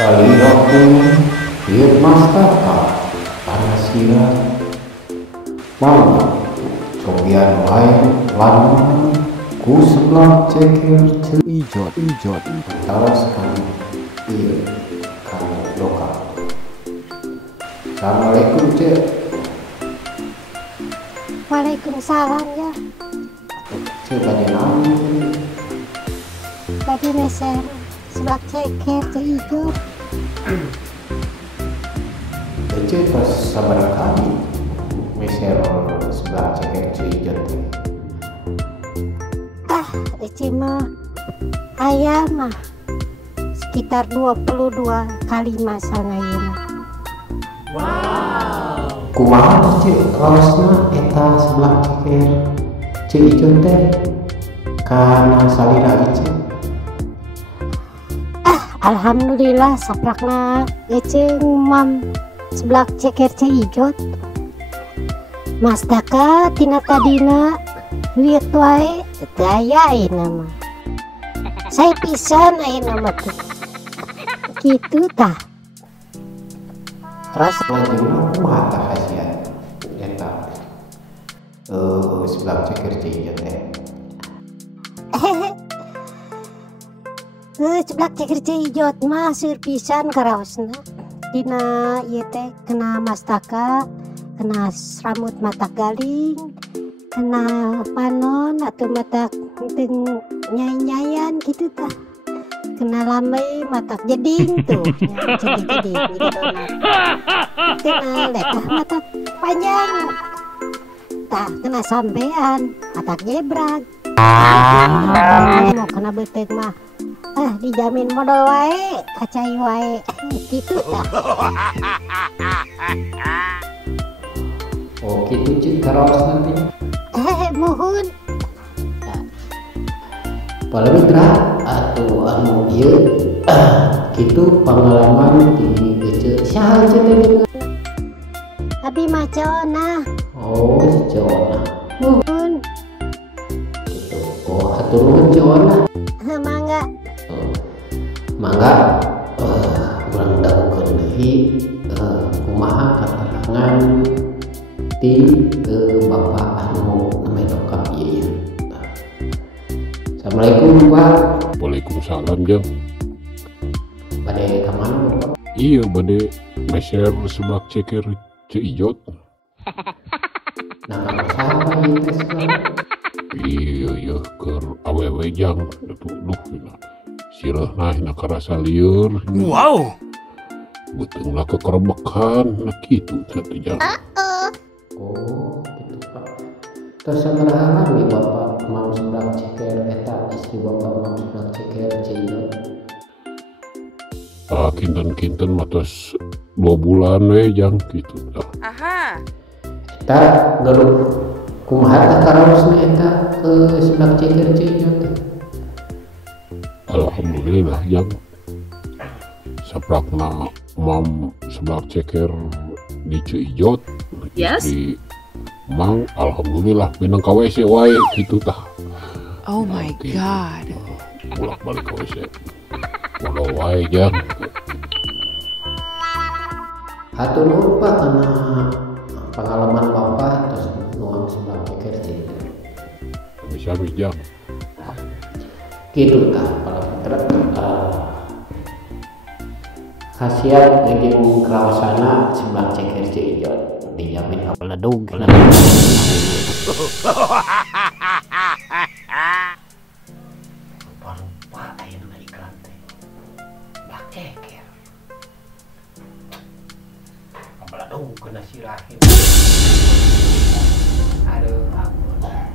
Salirapun Firmastaka Panasira Mama Cobian lain lama ku sebelah ceker ijot taras kami iya kami lokal. Assalamualaikum cek. Waalaikumsalam ya. Cek bade naon Bagi meser sebab ceker teh ijo. cek pas sabar kami meser sebelah ceker ijot. Eci mah aya mah sekitar 22 kali masa ngayeuna. Kumaha cek kaosna eta sebelah ceker ijot teh kana salira cek. Alhamdulillah saprakna eceng mam sebelah ceker ijot. Mas Daka tina tadina lihat wae daya nama. Saya pisan ayeuna mah teh. Kitu tah. Terus selanjutnya kumaha tah khasiat eta sebelah ceker ijot teh. Ceblak ceker ijot mah seueur pisan karaosna. Dina ieu teh kena mastaka, kena rambut mata galing, kena panon atau mata teu nyai-nyayan gitu tah. Kena lambai mata jeding tuh, jeding gitu donat. Kena letah mata panjang. Tah kena sampean mata gebrak. Mau kena beuteug mah dijamin modal wae, kacai wae gitu tah. Oh gitu cek karaos nanti. Mohon Palemitra atau anu ieu gitu pengalaman di gece saha cek teh. abi mah caona. Oh Jona Mohon gitu. Oh hatur nuhun Jona. mangga. Mangga urang dagukeun deui kumaha katerangan ti Bapak anu medokap ieu. Assalamualaikum Pak. Waalaikumsalam Jang. Bade ka mana Bapak? Iya bade meser sebelah ceker ijot. Nah kalau siapa ieu teh sekarang? Iya keur awewe Jang. Duh sirahna hina karasa lieur. Wow. Beteungna kekerebekan nah kitu teh Jang. Oh gitu Pak. Terus sabaraha lami Bapak mam sebelah ceker eta istri Bapak mam sebelah ceker ijot? Kinten-kinten matos 2 bulan we Jang kitu tah. Eta gaduh kumaha tah karaosna eta sebelah ceker ijot teh? Alhamdulillah Jang. Saprakna mam sebelah ceker di Ciijot. Yes. Di Mang alhamdulillah minang ka WC wae kitu tah. Oh my Gitu. God. Bolak-balik ke WC. Walau wae Jang. Hatur nuhun Pak karena pengalaman Bapak terus nuang sebelah ceker ijot. Bisa-bisa Jang. Gitu tah Palemitra khasiat jeung keraosana sebelah ceker ijot dijamin ledug. Lupa ayeuna iklan teh sebelah ceker ledug kena sirahin. Aduh ampun.